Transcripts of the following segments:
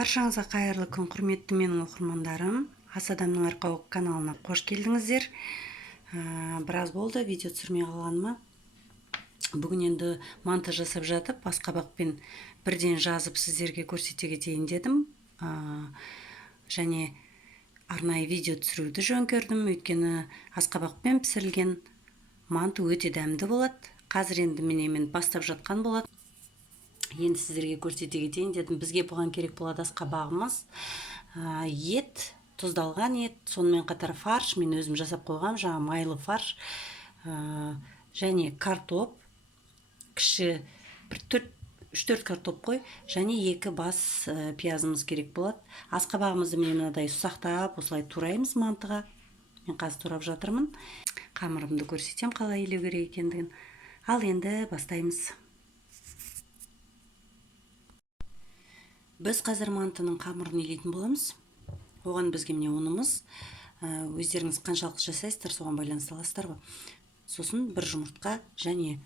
Баршаңызға қайырлы күн, құрметті менің оқырмандарым. Ас адамның арқауы каналына қош келдіңіздер. Біраз болды видео түсірмей қалғаныма. Бүгін енді монтаж жасап жатып, асқабақпен бірден жазып сіздерге көрсете кетейін дедім. Және арнайы видео түсіруді жөн көрдім, өйткені асқабақпен пісірілген манты өте дәмді болады. Қазір енді мен бастап жатқан болады. Енді сіздерге көрсете кетейін дедім. Бізге бұған керек болады асқабағымыз, ет, тұздалған ет, сонымен қатар фарш, мен өзім жасап қойғам, жаңа майлы фарш, және картоп, кіші 3-4 картоп қой, және 2 бас пиязымыз керек болады. Асқабағымызды мен мынадай ұсақтап, осылай тураймыз мантыға. Мен қазір турап жатырмын. Қамырымды көрсетем, қалай илеу керек екендігін. Ал енді бастаймыз. Біз қазір мантының қамырын илейтін боламыз. Оған бізге міне ұнымыз. Өздеріңіз қаншалықты жасайсыздар, соған байланысты аласыздар ғой. Сосын 1 жұмыртқа және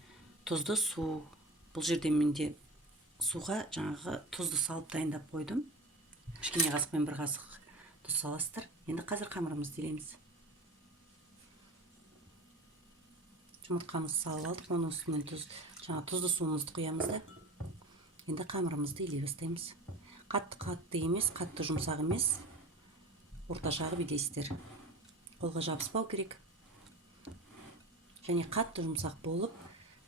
тұзды су. Бұл жерде менде суға жаңағы тұзды салып дайындап қойдым. Кішкене қасықпен 1 қасық тұз саласыздар. Енді қазір қамырымызды илейміз. Жұмыртқамызды салып алдық, оның үстінен тұзды суымызды құямыз да. Енді қамырымызды илей бастаймыз. Қатты емес, қатты жұмсақ емес, орташағы билейсіздер. Қолға жабыспау керек. Және қатты жұмсақ болып,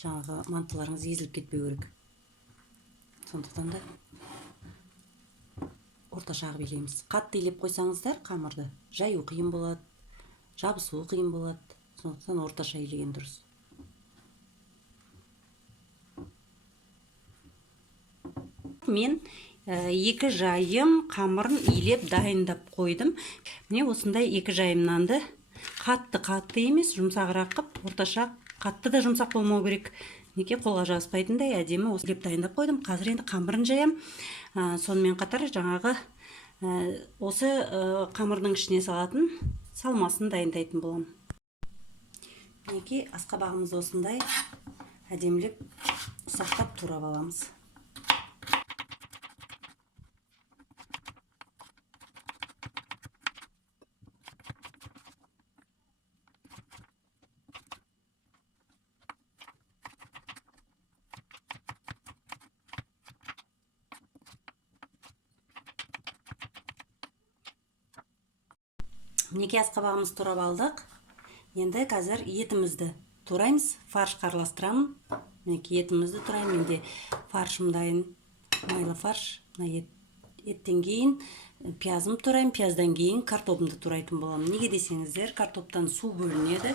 жаңағы мантыларыңыз езіліп кетпеу керек. Сондықтан да орташағы билейміз. Қатты илеп қойсаңыздар қамырды, жаю қиын болады, жабысуы қиын болады. Сондықтан орташа илеген дұрыс. Мен 2 жайым қамырын илеп дайындап қойдым. Міне осындай 2 жайым нанды қатты емес, жұмсағырақ қып, орташа, қатты да жұмсақ болмау керек. Неге қолға жабыспайтындай әдемі осы илеп дайындап қойдым. Қазір енді қамырын жаям. Сонымен қатар жаңағы осы қамырдың ішіне салатын салмасын дайындайтын боламын. Неге асқабағымызды осындай әдемілеп ұсақтап турап аламыз. Мінеке асқабағымызды турап алдық. Енді қазір етімізді тураймыз. Фаршқа араластырамын. Мінеке етімізді тураймын. Менде фаршым дайын, майлы фарш. Еттен кейін пиязым тураймын. Пияздан кейін картопымды турайтын боламын. Неге десеңіздер, картоптан су бөлінеді.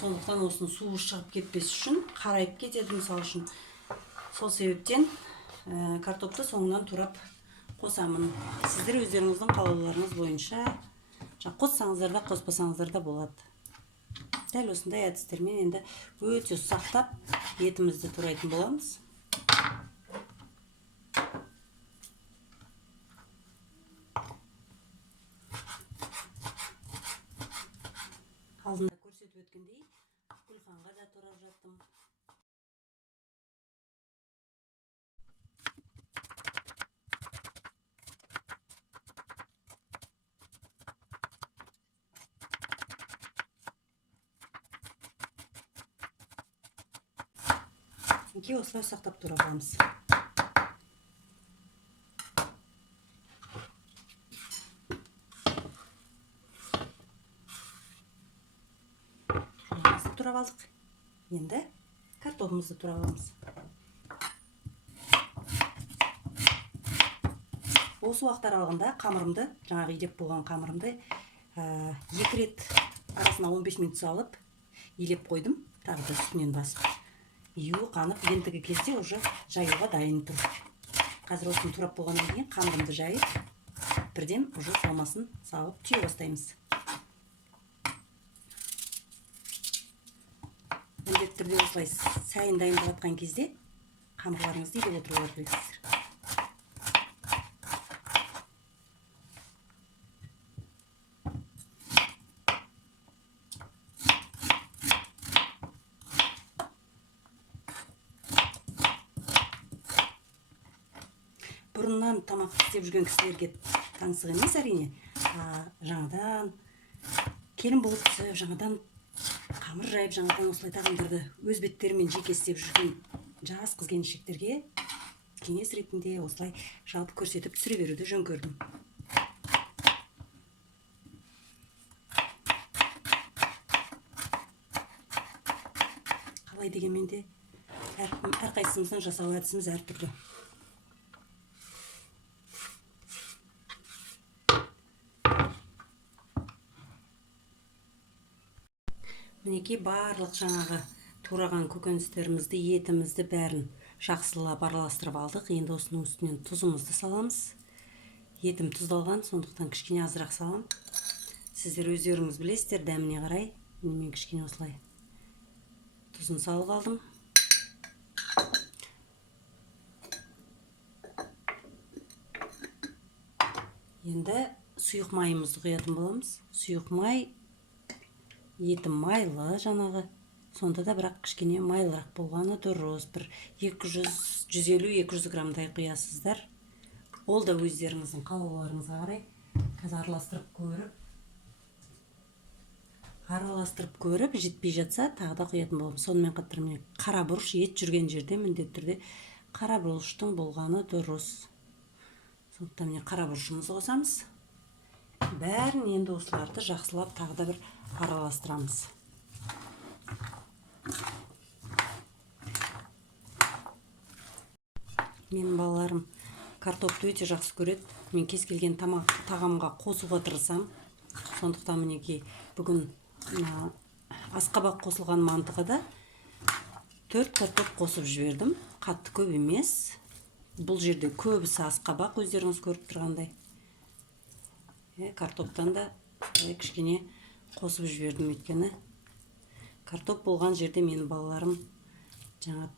Сондықтан осының суы шығып кетпес үшін, қарайып кетеді мысал үшін. Сол себептен картопты соңынан турап қосамын. Сіздер өздеріңіздің қалауларыңыз бойынша қоссаңыздар да, қоспасаңыздар да болады. Дәл осындай әдістермен енді өте ұсақтап етімізді турайтын боламыз. Алдында көрсетіп өткендей, гүлханға да турап жаттым. Неге осылай ұсақтап турап аламыз. Турап алдық. Енді картопымызды турап аламыз. Осы уақыт аралығында қамырымды, жаңағы илеп болған қамырымды 2 рет арасына 15 минут салып илеп қойдым. Тағы да үстінен басып. Июі қанып, ендігі кезде уже жаюға дайын тұр. Қазір осыны турап болғаннан кейін қамырымды жайып, бірден уже салмасын салып түйе бастаймыз. Міндетті түрде осылай сайын дайындап жатқан кезде қамырларыңызды илеп отыруға керексіздер. бұрыннан тамақ істеп жүрген кісілерге таңсық емес әрине. Жаңадан келін болып түсіп, жаңадан қамыр жайып, жаңадан осылай тағамдарды өз беттерімен жеке істеп жүрген жас қыз келіншектерге кеңес ретінде осылай жалпы көрсетіп түсіре беруді жөн көрдім. Қалай дегенмен де әрқайсымыздың жасау әдісіміз әртүрлі. Мінекей барлық жаңағы тураған көкөністерімізді, етімізді бәрін жақсылап араластырып алдық. Енді осының үстінен тұзымызды саламыз. Етім тұздалған, сондықтан кішкене азырақ салам. Сіздер өздеріңіз білесіздер, дәміне қарай. Мен кішкене осылай тұзын салып алдым. Енді сұйық майымызды құятын боламыз. Сұйық май еті майлы жаңағы, сонда да бірақ кішкене майлырақ болғаны дұрыс. Бір 200-150-200 граммдай құясыздар. Ол да өздеріңіздің қалауларыңызға қарай. Қазір араластырып көріп, жетпей жатса, тағы да құятын боламыз. Сонымен қатар міне қара бұрыш, ет жүрген жерде міндетті түрде қара бұрыштың болғаны дұрыс. Сондықтан міне қара бұрышымызды қосамыз. Бәрін енді осыларды жақсылап тағы да бір араластырамыз. Менің балаларым картопты өте жақсы көреді. Мен кез келген тағамға қосуға тырысам. Сондықтан мінекей бүгін асқабақ қосылған мантыға да 4 картоп қосып жібердім. Қатты көп емес. Бұл жерде көбісі асқабақ, өздеріңіз көріп тұрғандай. Картоптан да кішкене қосып жібердім, өйткені картоп болған жерде менің балаларым жаңа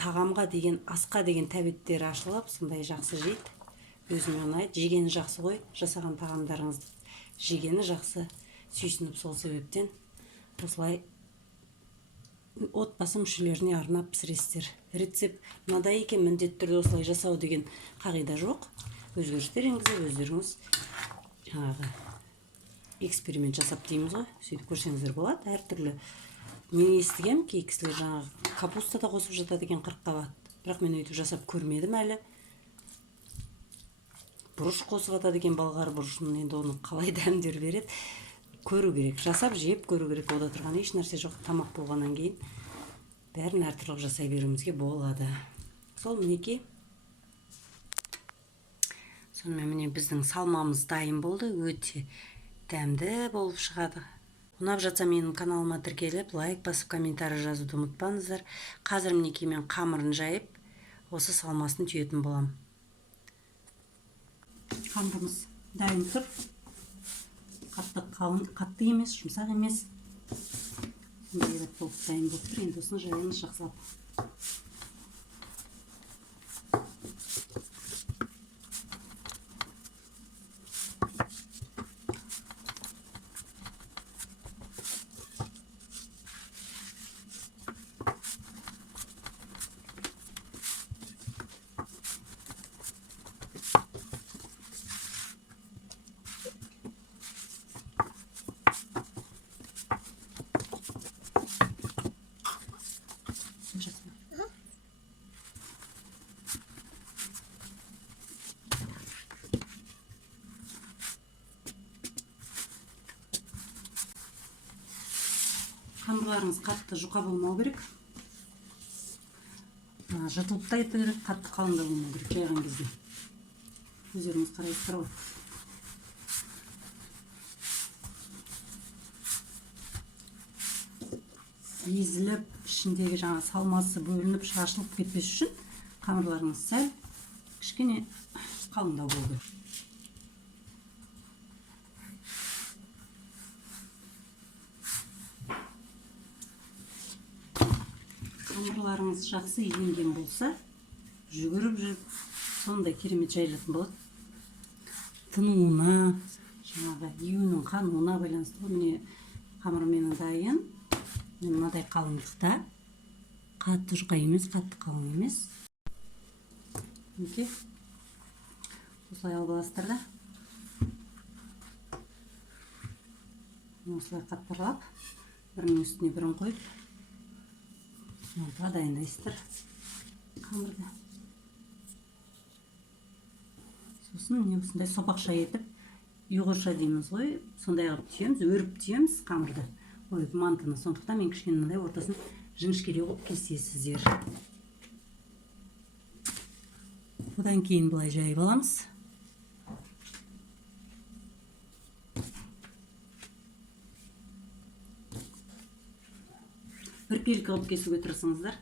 тағамға деген, асқа деген тәбеттері ашылып, сондай жақсы жейді. Өзіме ұнайды. Жегені жақсы ғой, жасаған тағамдарыңызды жегені жақсы, сүйсініп, сол себептен осылай отбасы мүшелеріне арнап пісіресіздер. Рецепт мынадай екен, міндетті түрде осылай жасау деген қағида жоқ. Өзгерістер енгізіп, өздеріңіз жаңағы эксперимент жасап дейміз ғой, сөйтіп көрсеңіздер болады. Әртүрлі. Мен естігем, кей кісілер жаңағы капуста да қосып жатады екен 40 қабат. Бірақ мен өйтіп жасап көрмедім әлі. Бұрыш қосып жатады екен, балғар бұрышын, енді оны қалай дәмдер береді, көру керек. Жасап жеп көру керек. Ода тұрған еш нәрсе жоқ. Тамақ болғаннан кейін бәрін әртүрлі жасай беруімізге болады. Сол мінекей. Сонымен міне біздің салмамыз дайын болды. Өте дәмді болып шығады. Ұнап жатса менің каналыма тіркеліп, лайк басып, комментарий жазуды ұмытпаңыздар. Қазір мінекей мен қамырын жайып, осы салмасын түйетін болам. Қамырымыз дайын тұр. Қатты емес, жұмсақ емес. Сондай болып дайын болып тұр. Енді осыны жайымыз жақсылап. Қамырларыңыз қатты жұқа болмау керек. Жыртылып та кетпеу керек, қатты қалың да болмау керек жайған кезде. Өздеріңіз қарайсыздар ғой. Езіліп, ішіндегі жаңа салмасы бөлініп, шашылып кетпес үшін қамырларыңыз сәл кішкене қалыңдау болу керек. Қамырларыңыз жақсы иленген болса, жүгіріп жүріп, сондай керемет жайылатын болады. Тынуына, жаңағы июнің қануына байланысты. Міне қамыр менің дайын. Мынадай қалыңдықта. Қатты жұқа емес, қатты қалың емес. осылай алып аласыздар да осылай қатпарлап бірінің үстіне бірін қойып мантыға дайындайсыздар қамырды. Сосын міне осындай сопақша етіп ұйғырша дейміз ғой, сондай қылып түйеміз, өріп түйеміз қамырды. Ой, мантыны. Сондықтан мен кішкене мындай ортасын жіңішкелеу қылып кесесіздер. Одан кейін былай жайып аламыз. Бір пелкі қылып кесуге тырысыңыздар.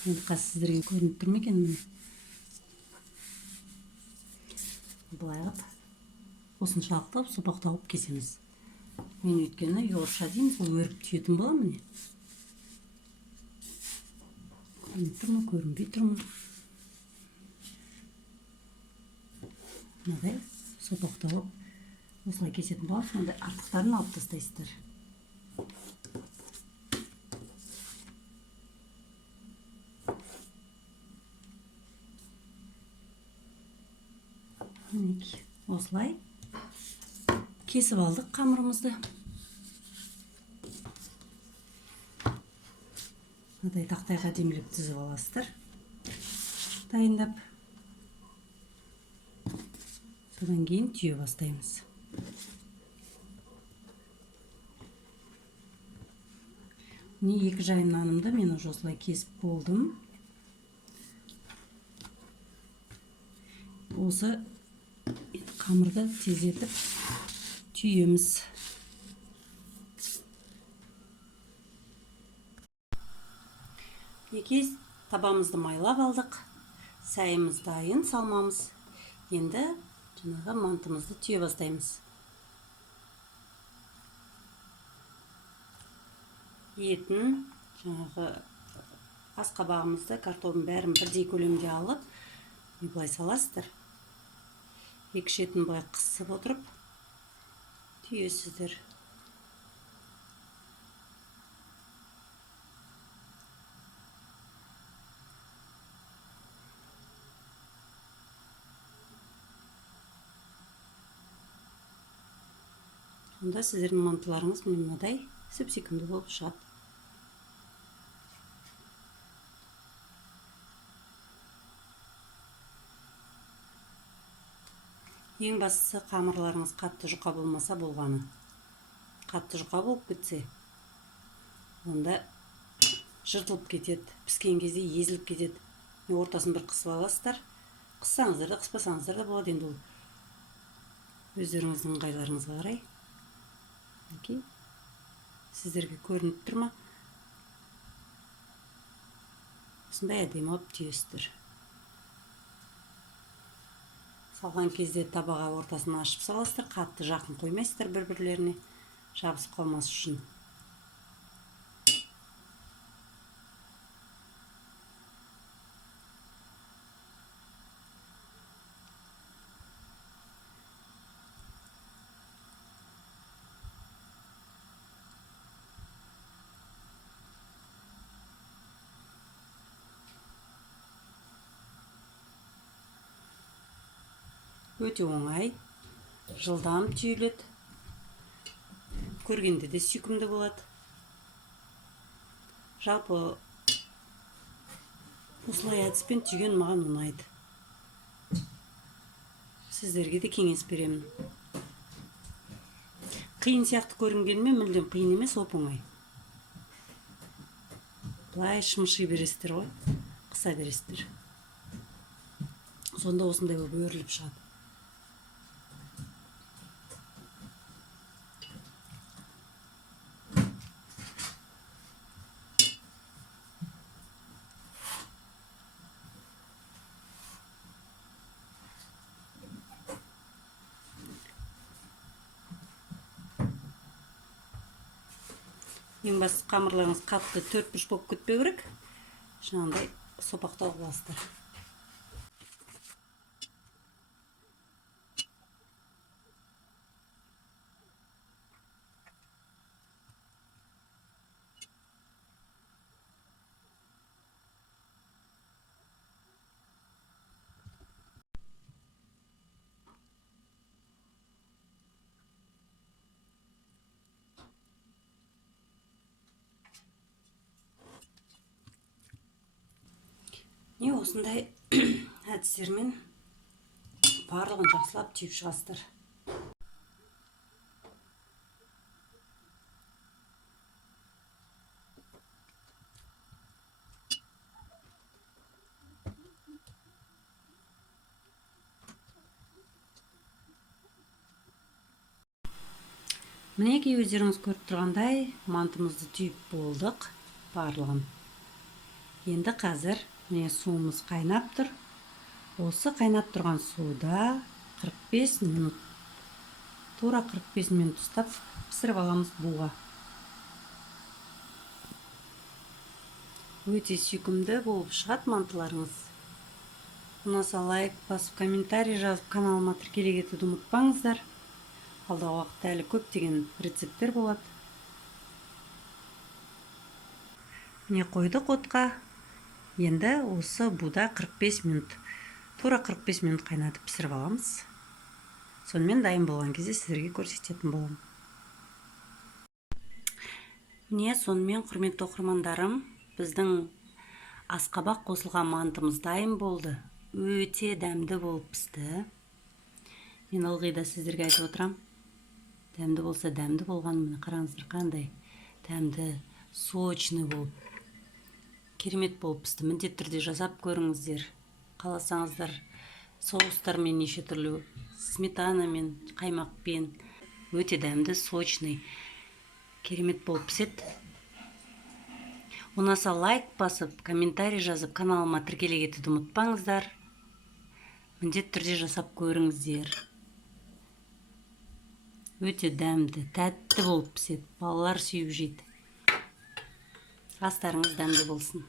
Енді қазір сіздерге көрініп тұр ма екен? Былай қылып осыншалықты сопақталып кесеміз. Мен өйткені ұйғырша дейміз, ол өріп түйетін боламын міне. Көрініп тұр ма, көрінбей тұр ма? Мынадай сопақталып осылай кесетін боламын, сонда артықтарын алып тастайсыздар. Осылай кесіп алдық қамырымызды. Мынадай тақтайға демелеп тізіп аласыздар. Дайындап. Содан кейін түйе бастаймыз. Міне екі жайын нанымды мен уже осылай кесіп болдым. Осы қамырды тездетіп түйеміз. Неке табамызды майлап алдық. Сәйіміз дайын, салмамыз. Енді жаңағы мантымызды түйе бастаймыз. Етін, жаңағы асқабағымызды, картоптың бәрін бірдей көлемде алып, былай саласыздар. Екі шетін былай қысып отырып, түйесіздер. Сонда сіздердің мантыларыңыз мынадай сүп-сүйкімді болып шығады. Ең бастысы қамырларыңыз қатты жұқа болмаса болғаны. Қатты жұқа болып кетсе, онда жыртылып кетеді, піскен кезде езіліп кетеді. Ортасын бір қысып аласыздар. Қыссаңыздар да, қыспасаңыздар да болады, енді ол өздеріңіздің ыңғайларыңызға қарай. Сіздерге көрініп тұр ма? Осындай әдемі алып түйесіздер. Салған кезде табаға ортасын ашып саласыздар, қатты жақын қоймайсыздар бір-бірлеріне, жабысып қалмас үшін. Өте оңай, жылдам түйіледі. Көргенде де сүйкімді болады. Жалпы осылай әдіспен түйген маған ұнайды. Сіздерге де кеңес беремін. Қиын сияқты көрінгенімен мүлдем қиын емес, оп-оңай. Былай шымши бересіздер ғой, қыса бересіздер. Сонда осындай болып өріліп шығады. Ең басты қамырларыңыз қатты 4-5 болып кетпеу керек. Жаңағыдай сопақтау қыласыздар. Не осындай әдістермен барлығын жақсылап түйіп шығасыздар. Мінекей өздеріңіз көріп тұрғандай, мантымызды түйіп болдық барлығын. Енді қазір міне суымыз қайнап тұр. Осы қайнап тұрған суда 45 минут, тура 45 минут ұстап пісіріп аламыз буға. Өте сүйкімді болып шығады мантыларыңыз. Ұнаса лайк басып, комментарий жазып, каналыма тіркеле кетуді ұмытпаңыздар. Алдағы уақытта әлі көптеген рецепттер болады. Міне қойдық отқа. Енді осы буда 45 минут, тура 45 минут қайнатып пісіріп аламыз. Сонымен дайын болған кезде сіздерге көрсететін боламын. Міне сонымен құрметті оқырмандарым, біздің асқабақ қосылған мантымыз дайын болды. Өте дәмді болып пісті. Мен ылғи да сіздерге айтып отырам. Дәмді болса дәмді болған, міне қараңыздар қандай дәмді, сочный болып, керемет болып пісті. Міндетті түрде жасап көріңіздер. Қаласаңыздар, соустармен, неше түрлі сметанамен, қаймақпен, өте дәмді, сочный, керемет болып піседі. Ұнаса лайк басып, комментарий жазып, каналыма тіркеле кетуді ұмытпаңыздар. Міндетті түрде жасап көріңіздер. Өте дәмді, тәтті болып піседі. Балалар сүйіп жейді. Астарыңыз дәмді болсын.